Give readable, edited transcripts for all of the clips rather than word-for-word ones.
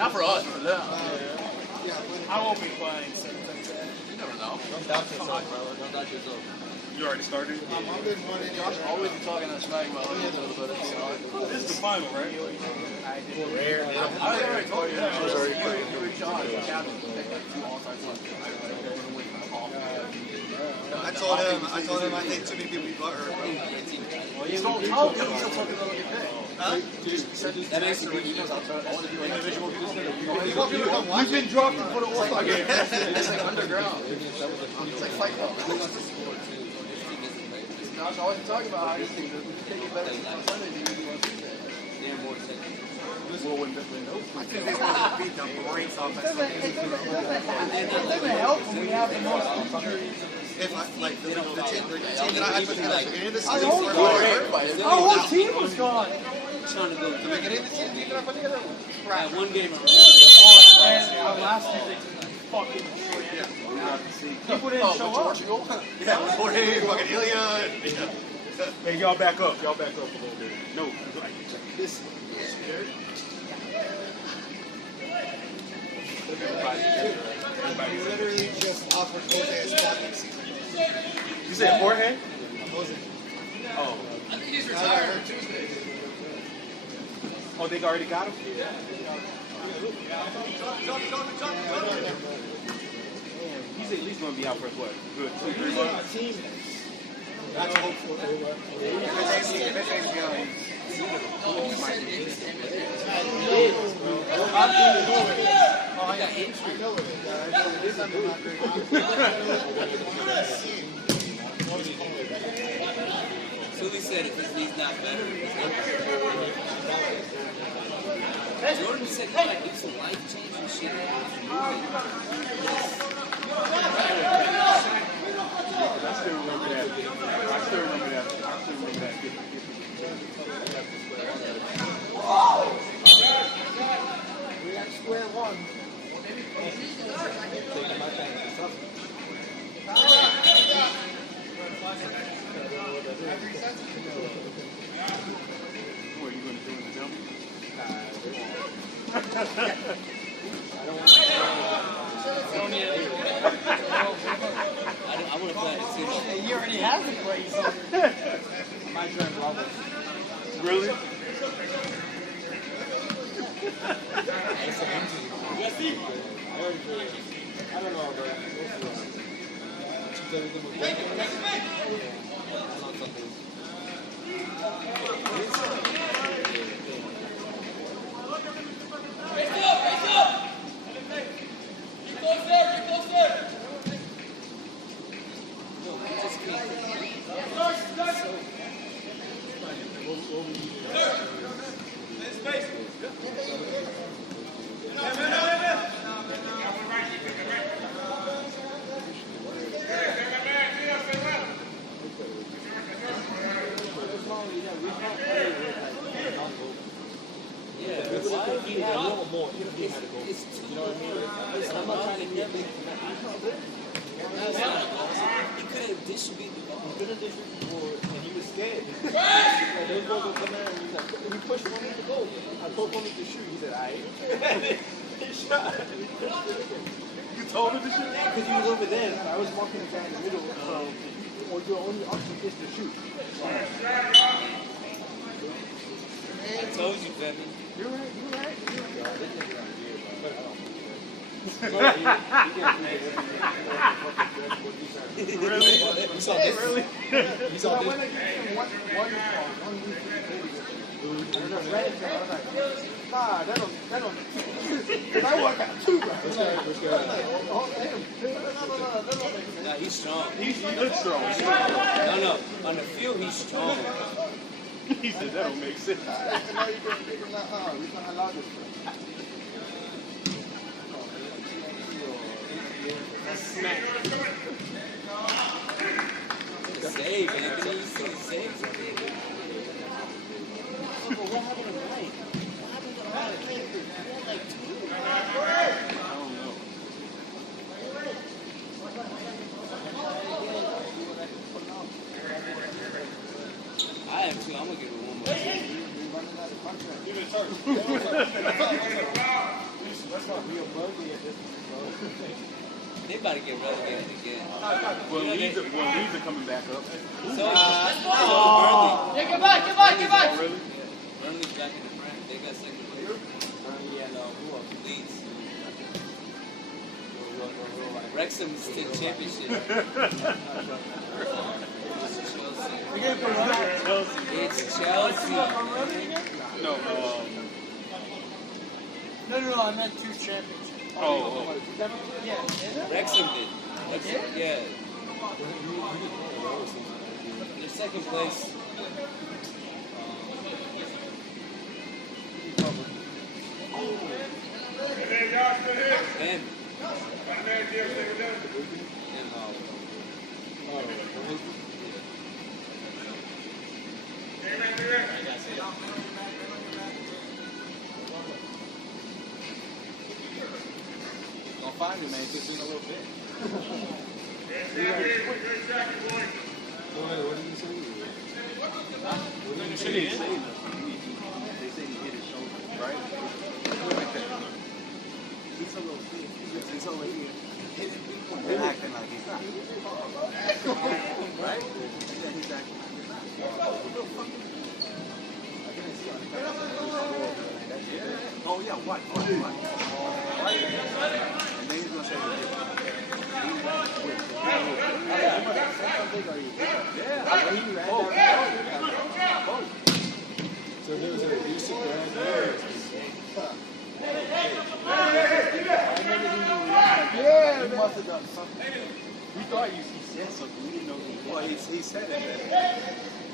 Not for us, for them. I won't be playing. So. You never know. Don't doubt yourself, bro. Don't doubt yourself. You already started? Yeah. I've been running. Josh always be talking that smack about each other, but it's not. This is the final, right? Rare. I already told you. I was already playing. You were John, the captain. Take like 2 all-star clubs. I told him I think too many people be butthurt, bro. He's going to tell him. He's still talking about get paid. Huh? That makes it individual. We've been dropping for the all-star game. It's like underground. It's like Fight Club. Josh always talking about how you think that we take it better on Sunday than you do on Tuesday. I think they want to beat the brakes off that Sunday. It doesn't help when we have the most injuries. If I, like, the team that I had put together, the beginning of the season, Our whole team was gone. the beginning of the team that I put together, crap. One game. And our last year, they fucking people didn't show up. Portugal? Yeah, Jorge, fucking Ilya. Hey, y'all back up. Y'all back up a little bit. No, like this. Everybody literally just offered Jose a spot next season. You said Jorge? Jose. Oh. I think he's retired Tuesday. Oh, they already got him? He's at least going to be out for what? Good 2-3 months? That's hopeful. If it's ACL, Sully said if his knee's not better, he's not Jordan said he might do some life-changing shit. I still remember that. We got square one. What are you going to do in the dummy? I want to play the team. He already has the play, so. my turn, bravo. Really? I don't know, bro. He's strong. He looks strong. No. On the field, he's strong. He said that don't make sense. Save, Anthony. You see the saves? What happened to Mike? I am too. I'm going to give it one more. They about to get relegated again. Well, Leeds are coming back up. So, Yeah, get back. Burnley. Burnley's back in the front. They got second place. Leeds. Wrexham's to championship. It's Chelsea. No, No, I meant two champions. Yeah. Wrexham did. Yeah. They're second place. Ben. Gonna find you, man. Just in a little bit. They say he hit his shoulder, right? He's a little kid. He's over here. They're acting like he's not. Right? Yeah, he's acting like he's not. Oh, yeah, what? And then he's going to say, So there was a decent ground there. yeah, he must have done something. We thought he said something. We didn't know he Well, he said it.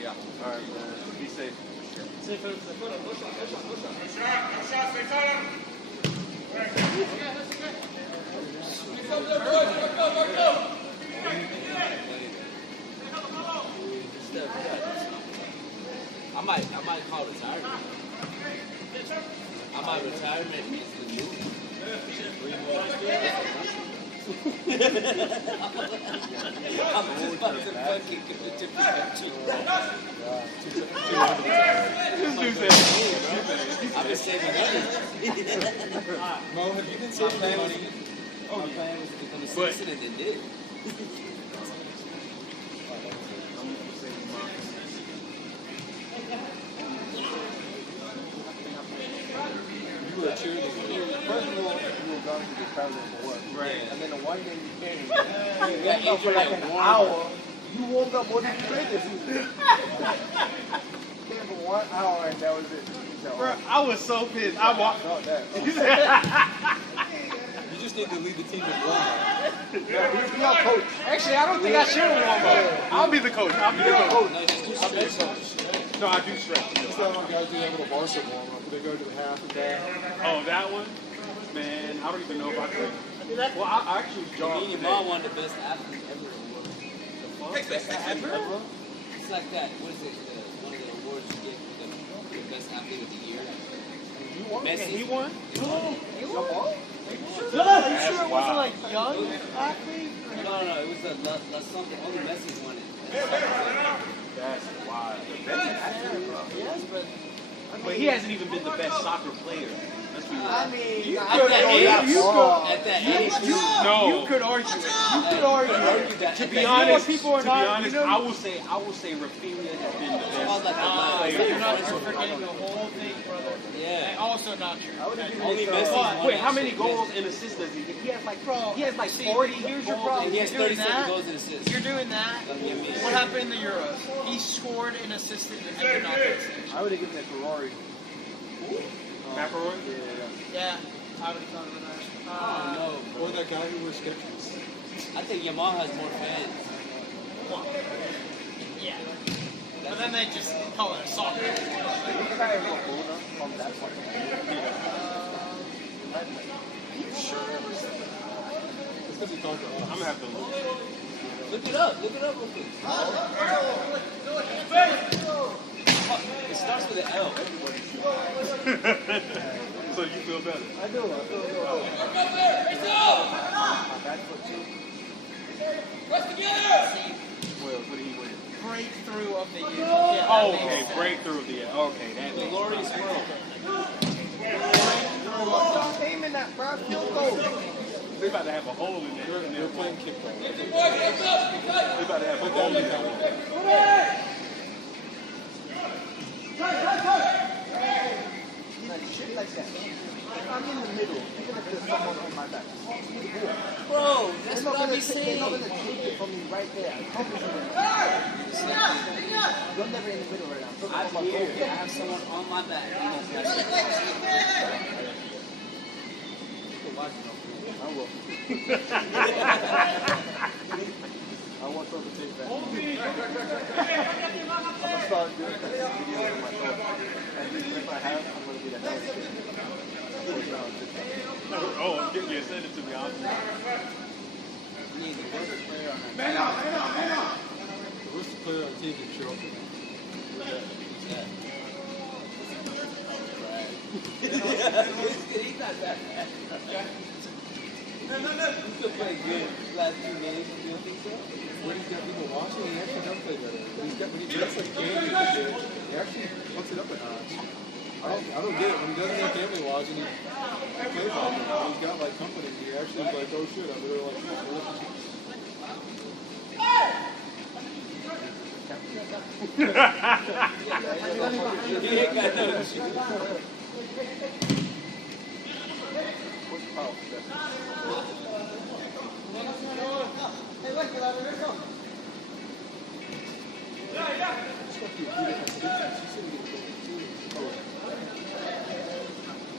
Yeah. All right, man. Be safe. I might call retirement. I might retirement means the movie. I'm just about to fucking go to Pikachu. I've been saving money. Mo, have you been saving money? My plan was to become a citizen and then did. You were a cheerleader. First of all, you were going to be president for work. Right. And then the one day you came, You got for injured like at an Walmart. hour, you woke up, what did you drink this? Came for 1 hour and that was it. So, Bro, I was so pissed. I walked. not that. You just need to lead the team with Walmart. He's your coach. Actually, I don't think I should have won. I'll be the coach. I'll be the coach. No, just do stretch. No, I do stretch. That's why my guys do that little Barca warm-up. They go to the half and back. Oh, that one? Man, I don't even know if I could. Well, I actually Me jogged and your today. mom won the best athlete ever award. Best ever? It's like that. What is it? One of the awards you get for the best athlete of the year. Messi. He won? No, you sure it wasn't like young athlete? No, it was a something. Only Messi won it. That's wild. Yes, but But he hasn't even been the best soccer player. Let's be real. I mean, At that age, you could argue it. You could argue it. To be You know honest, what people are not- I will say Rafinha has been the About best. like You're not the forgetting the whole thing, brother. Yeah. Also not true. Only Messi won. Wait, how that many shit. goals and assists does he get? He has like Bro, he has like see, 40 here's your goals problem. And he has You're doing 37 that. goals and assists. You're doing that. Yeah, me. What happened in the Euros? He scored and assisted and did not get saved. I would have given it Ferrari. McElroy? Yeah, I would have done that. No, Or that guy who wears Skechers. I think Yamaha has more fans. Yeah. But then they just call it soccer. He's kind of a owner from that point. It's because he talked to us. I'm gonna have to look. Look it up real quick. It starts with an L. So you feel better? I do. I feel good. Well, what do you win? Breakthrough of the year. Oh, okay, breakthrough of the year. Okay, that makes Glorious world. Aim in that, bro. Field goal. They about to have a hole in there. They're playing kick though. They about to have a hole in that one. Like shit like that. I'm in the middle, even if there's someone on my back. Bro, that's They're what not I be gonna take, they're saying. not gonna take it from me right there. I promise you. You're never in the middle right now. I'm I'm talking about here. I have someone on my back. I will. I want them to take that. I'm gonna start doing videos of myself. And if I have, I'm gonna be the hell shit. Oh, yeah, send it to me. I'll Who's the player on TV show? Who's that? He's not that bad. He's still playing good last 2 games. You don't think so? When he's got people watching, he actually does play better. When he does like game, he actually puts it up a notch. I don't get it. When he doesn't have family watching, he plays all the time. He's got like company. He actually is like, oh shit, I'm really like relationships.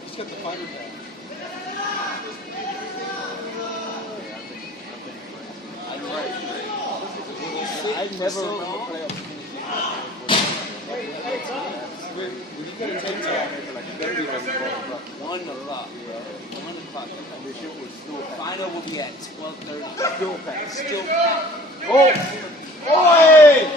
He's got the fighter back. I never remember playoffs. When you get a 10 time, like you better be like 1 o'clock. 1 o'clock. and the shit was still packed. Final will be at 12:30. Still packed. Still packed. Oh! Oi!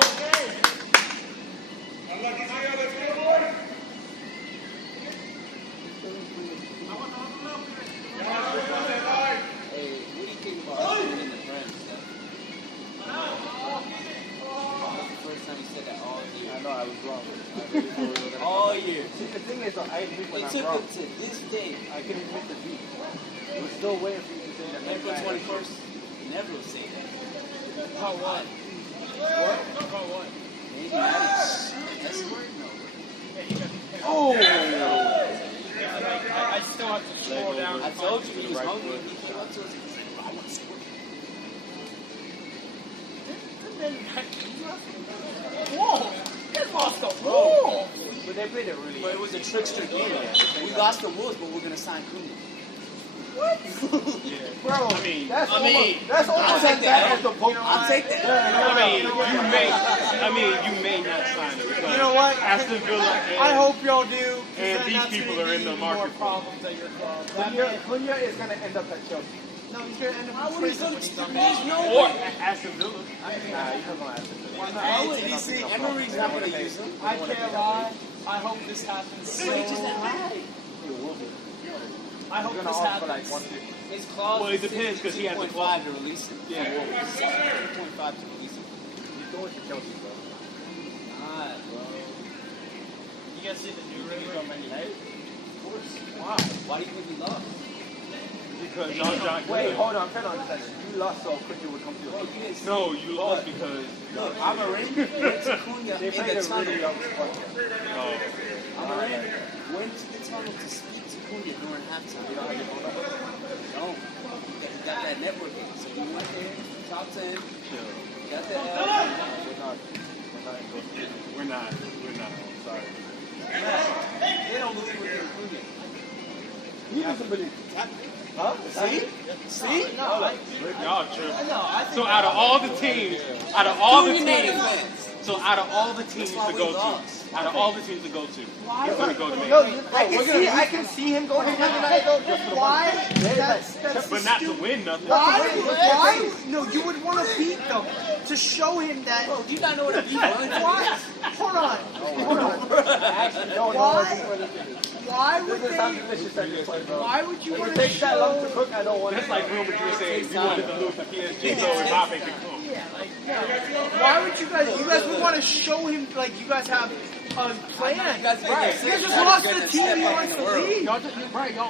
Hey, what do you think about us winning the Prem stuff? That's the first time you said that all year. I know I was wrong. All year. See, the thing is, I admit when It I'm took wrong. him to this day. I can admit the beat. We're still waiting for you to say that. April 21st, never will say that. Part one. What? Part one. Maybe that's word? No. Oh! I still have to scroll down. I told you he was hungry. He came up to us and was like, I want to score. Whoa! They lost the Wolves. But they played it really But it was a trickster game. We lost the Wolves, but we're going to sign Kunda. Bro, that's I mean, that's I'll almost take as bad that. as the Pokemon. I'll take that. I mean, you may not sign it. You know what? Aston Villa I and, hope y'all do. and these people are in the More market. problems at your club. Cunha is going to end up at Chelsea. No, he's gonna end up Why in would he prison go when he's to done. There's no Or way. Aston Villa. Nah, he's not going to Aston Villa. Why would he see Emery's not going to use him? I can't lie. I hope this happens So he just soon. not mad. I hope He's this going to offer like happens. 150. His clause Well, it depends, 'cause he has a 2.5 to release him. Yeah. 2.5 to release him. He's going to Chelsea, bro. Nah, bro. You guys see the new rumor on Man United? Of course. Why? Why do you think we lost? Because Jean-Jacques. Wait, hold on. I'm trying to understand this. You lost so Cunha would come to Bro, you. you didn't see. No, you lost because. Look, Amarin went to Cunha They in played the a really tunnel. young squad. Amarin went to the tunnel to speak to Cunha during halftime. You don't have your phone number? No. He got that networking. So he went there, top 10, got the L. We're not negotiating. We're not. I'm sorry. They don't believe we're doing Cunha. He doesn't believe. Huh? See? See? No, Y'all tripping. no, I think So out of all the teams, United fans. so out of all the teams That's why to we go to, lost. Out of all the teams to go to, he's going to go to Man No, United. I can see him going to Man United though. Why? That's But not to win nothing. Why? No, you would want to beat them to show him that. Bro, do you not know what a beef is? Why? Hold on. Why would they? Why would you want to show? That's like Real Madrid saying you wanted to lose to PSG, so Mbappe can come. Why would you guys would want to show him like you guys have a plan? You guys You guys just lost the team he wants to leave. Y'all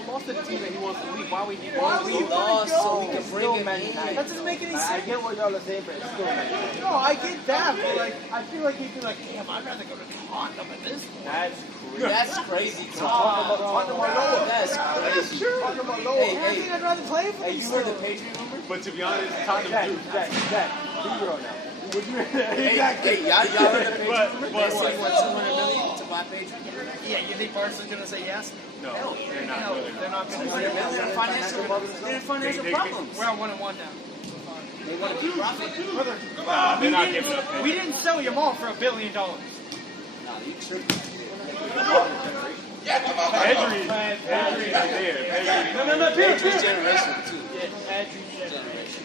lost to the team that he wants to leave. Why would he Why want would to you leave? want to so we go? can bring him in. That doesn't make any I sense. get what y'all are saying, but it's still Man. No, I get that, but like I feel like he'd be like, damn, I'd rather go to Tottenham at this point. That's crazy. Talking about Noah. That's crazy. Talking about Noah. Hey, I think I'd rather play for Hey, these you heard the still. Patriot rumor? But to be honest, Tottenham Jack, do. be real now. Would you? Hey, y'all heard the Patriot rumor? But- They say what, 200 million to buy Patriot? Yeah, you think Barca's gonna say yes? No, they're not. No, they're not gonna say yes. They're in financial problems. We're on 1-1 now. They want to be profit. Nah, they're not giving up. We didn't sell your mall for $1 billion. Nah, you tripping. Pedri is there. No. Patriot's generation, too. Yeah, Pedri. Generation.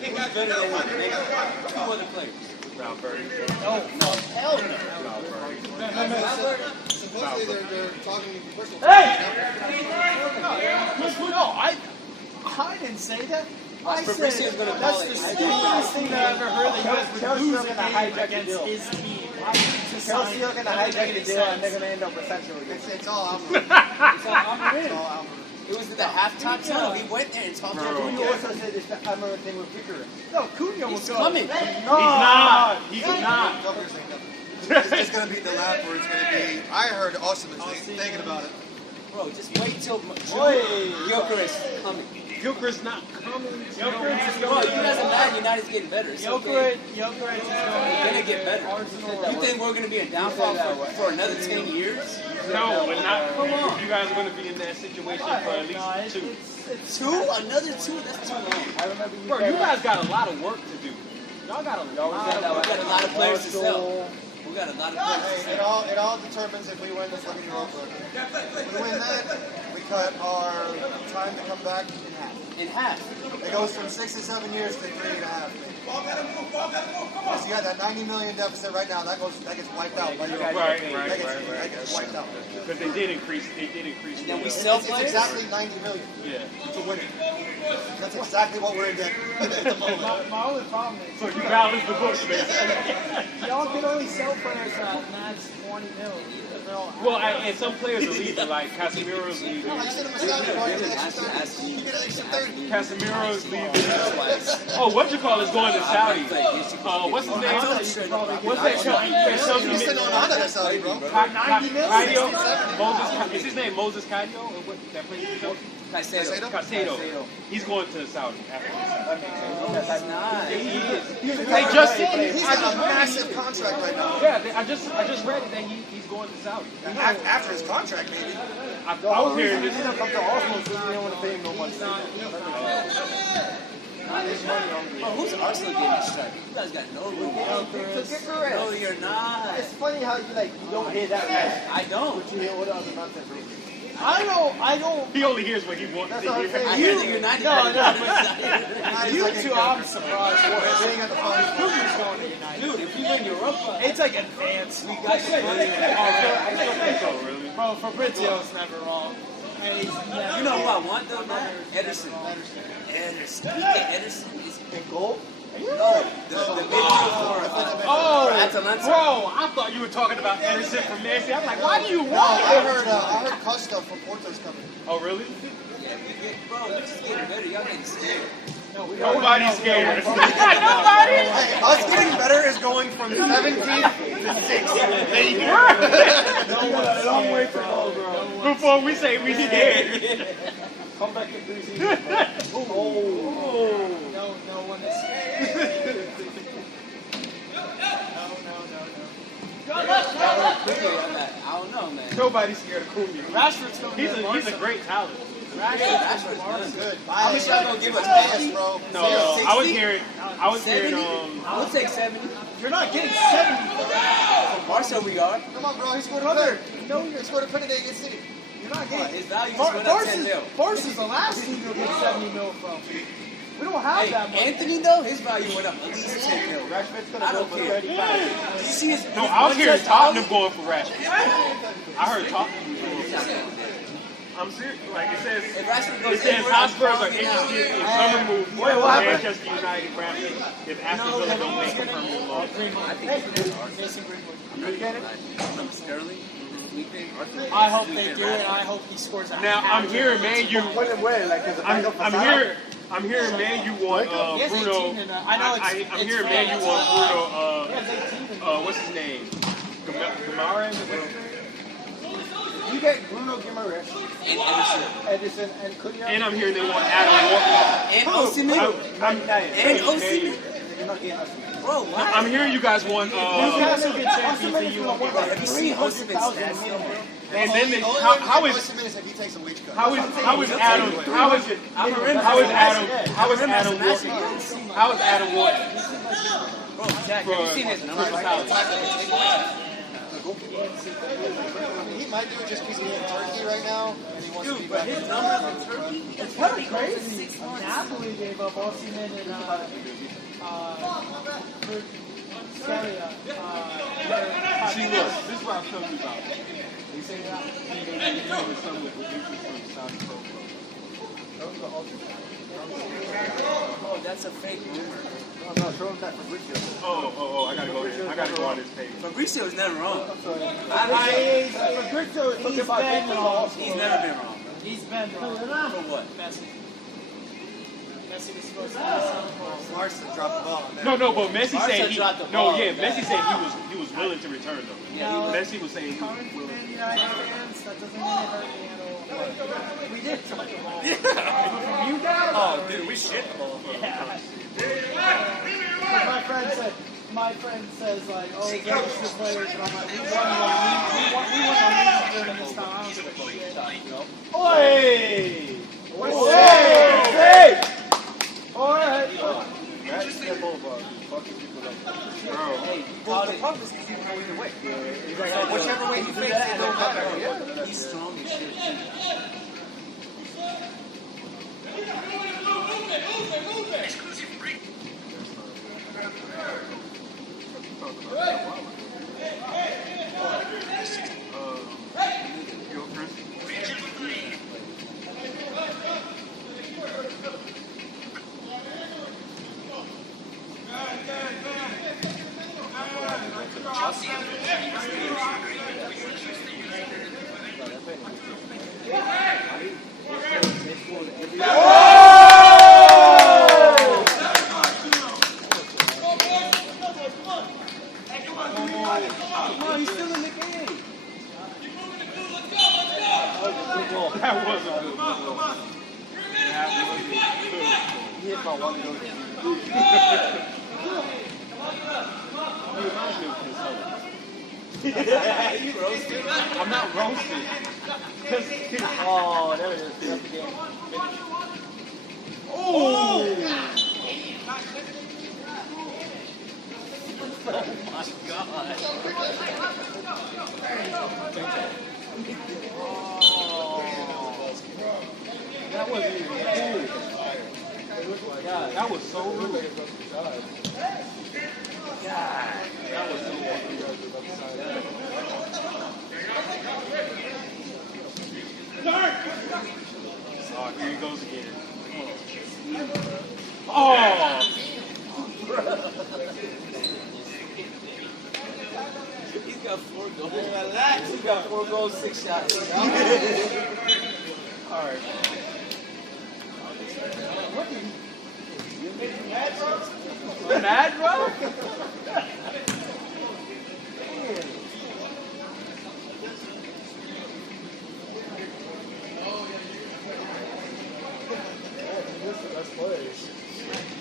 Who's better than him? Name two other players. Brown Bird. No, hell no. Supposedly they're talking professional. No, I didn't say that. I said Fabricio's gonna call that's it. the stupidest thing I've ever heard that you guys would Chelsea lose are a gonna game hijack the against deal. his team. Chelsea are gonna hijack the deal and they're gonna end up with Sancho again. It's all It was the halftime tunnel. We went there and talked to You him. also said it's the Emma thing with Pickering. No, Cunha will He's go. coming. He's not. It's going to be the lap where it's going to be. I heard Austin was thinking about it. Bro, just wait till Oi. Gyökeres coming. Gilchrist not coming. Bro, you guys are mad United's getting better. It's okay. Jokic is We're gonna get better. You think we're gonna be in downfall for another 10 years? No, but not. Come on. You guys are going to be in that situation for at least 2. Two? Another two? That's too long. I remember you Bro, said you guys got a lot of work to do. Y'all got a We lot. got a lot of players to sell. We got a lot of players to Hey, sell. it all determines if we win this fucking Europa. If we win that, we cut our time to come back in half. In half. It goes from 6 to 7 years to 3.5. So you got that 90 million deficit right now. That gets wiped out. Right, that gets wiped out. Because they did increase. And then we sell It's players. exactly 90 million Yeah. to win it. That's exactly what we're in debt at the moment. My only problem is So you balance the books, man. y'all can only sell players at max 20 mil. They're all Well, and some players are leaving, like Casemiro's leaving. No, you send him a salary, bro. You get an extra 30. You get an extra 30. Casemiro's leaving. Oh, what you call is going to Saudi. What's his name? What's that? You send on out of that salary, bro. 90 million. Cadio? Is his name Moses Cadio? Or what? That plays for Chelsea? Caicedo. He's going to Saudi after this. That's nice. He is. They just said He's got a massive contract right now. Yeah, I just read that he's going to Saudi. After his contract, maybe. I was hearing this. He's gonna come to Arsenal because they don't want to pay him no money. Bro, who's Arsenal getting a strike? You guys got no room. No, you're not. It's funny how you don't hear that much, I don't. but you hear all the other nonsense. I don't. He only hears what he wants That's to what I'm hear. saying. I hear the United. You two, I'm surprised. They ain't got the funds. Who's going to United? Dude, if you win Europa, It's like advanced. we got you. Oh, really? Bro, Fabrizio's never wrong. And he's never You know who I want though, man? Ederson. Ederson. You think Ederson is In goal? no the midfield for Oh, Atalanta. bro, I thought you were talking about Ederson from Man City. I'm like, why do you No, want I him? heard Costa from Porto's coming. Oh, really? Yeah, we get, bro, we're just getting better. Y'all getting scared. Nobody's scared. Nobody? Hey, us getting better is going from 17th to 6th. A long way to go, bro. Before we say we scared. Come back in 3 seasons. No one is scared. I don't know, man. Nobody's scared of Kumi. Rashford's going to He's a great talent. Rashford's good. Good. How much y'all gonna give us? Yes, bro. No, I was hearing 70? We'll take 70. You're not getting 70. Marcel we are. Come on, bro. He scored a penalty. No, he scored a penalty against City. You're not getting His value just went up 10 mil. Barca's the last team you'll get 70 mil from. We don't have Hey, that much. Anthony though, his value went up at least 10 mil. I don't care. Did you see his? No, I was hearing Tottenham going for Rashford. I heard Tottenham going for Rashford. I'm serious. Like it says, Hotspurs are interested in summer move for Manchester United Bradford if Aston Villa don't make a permanent loan. I hope they do it, and I hope he scores a Now I'm hearing, man, you. Put him where? Like, as a backup for I'm hearing, man, you want He has Bruno. 18 and, I know it's I'm hearing, man, you want Bruno. What's his name? Gamara. You get Bruno Guimaraes, And Edison, and Cunha. And I'm hearing they want Adam Walker. And Osimhen. And Osimhen. You're not getting Osimhen. Bro, what? I'm hearing you guys want. Newcastle get champions, Have and you want you seen Osimhen's 300,000 stats? minimum. And then they, Only how way is Osimhen is if he takes a wage cut. Adam Walker? Bro, Jack, have you seen his numbers? He might do it just because he's in Turkey right now, and he wants to be back. His numbers in Turkey. It's kind of crazy. Napoli gave up Osimhen and See, look, this is what I'm telling you about. They say that he's doing something with producers from Saudi Pro. Oh, that's a fake rumor. No, throw him that Fabrizio. Oh, I gotta go there. I gotta go on this page. Fabrizio is never wrong. Fabrizio, he's been wrong. He's never been wrong. He's been wrong. For what? Messi. Messi was supposed to Larson dropped the ball. No, but Messi Barca said he. dropped the No, ball. yeah, Messi said he was willing to return though. Yeah, Messi was saying he was Current willing. Man United fans, that doesn't mean it hurt me at all. We did drop the ball. You guys? Oh, dude, we shit the ball. My friend says like, oh, they're just the players, and I'm like, we won during this time. I don't give a shit. Oi! Hey! Alright. That's the Boulevard. Fucking people like that. Hey, well, the problem is because you know either way. So whichever way you face it, it don't matter. He's strong as shit. That wasn't good. He hit my one goal. You roasted? I'm not roasting. Oh, there it is. That's the game. Oh! That wasn't even cool. That was so rude. That was so rude. Oh, here he goes again. Oh! He's got 4 goals. He's got 4 goals, 6 shots. All right. Mad, bro?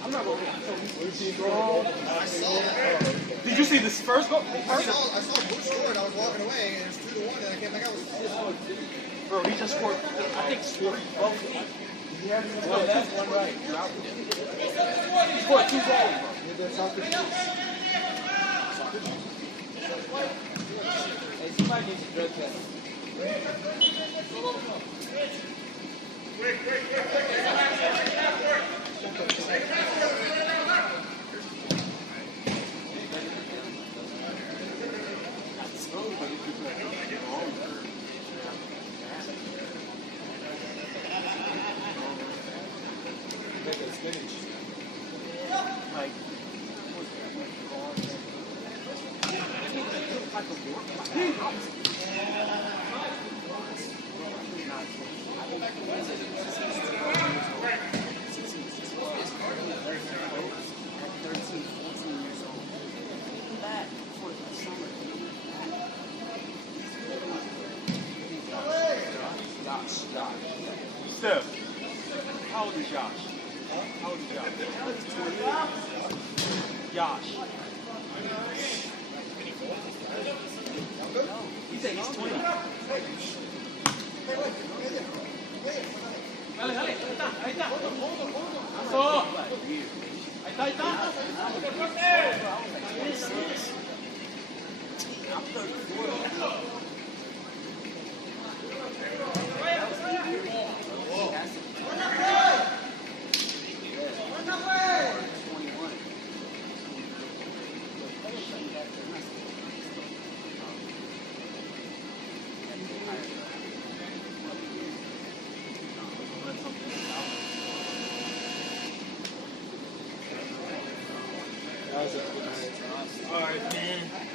I'm not going to Did you see this first goal? I saw Bush score and I was walking away and it's 2-1 and I came back out with Bro, he just scored. I think scored 12 feet. Well, that's one right. He scored 2 goals. Soccer. might need some drug tests. Steph, how old is Josh? How old is Josh? Josh. You think he's 20? Dale, dale, ahí está, ahí está. Eso. Ahí está, ahí está. I'm 34. That was it. All right, man.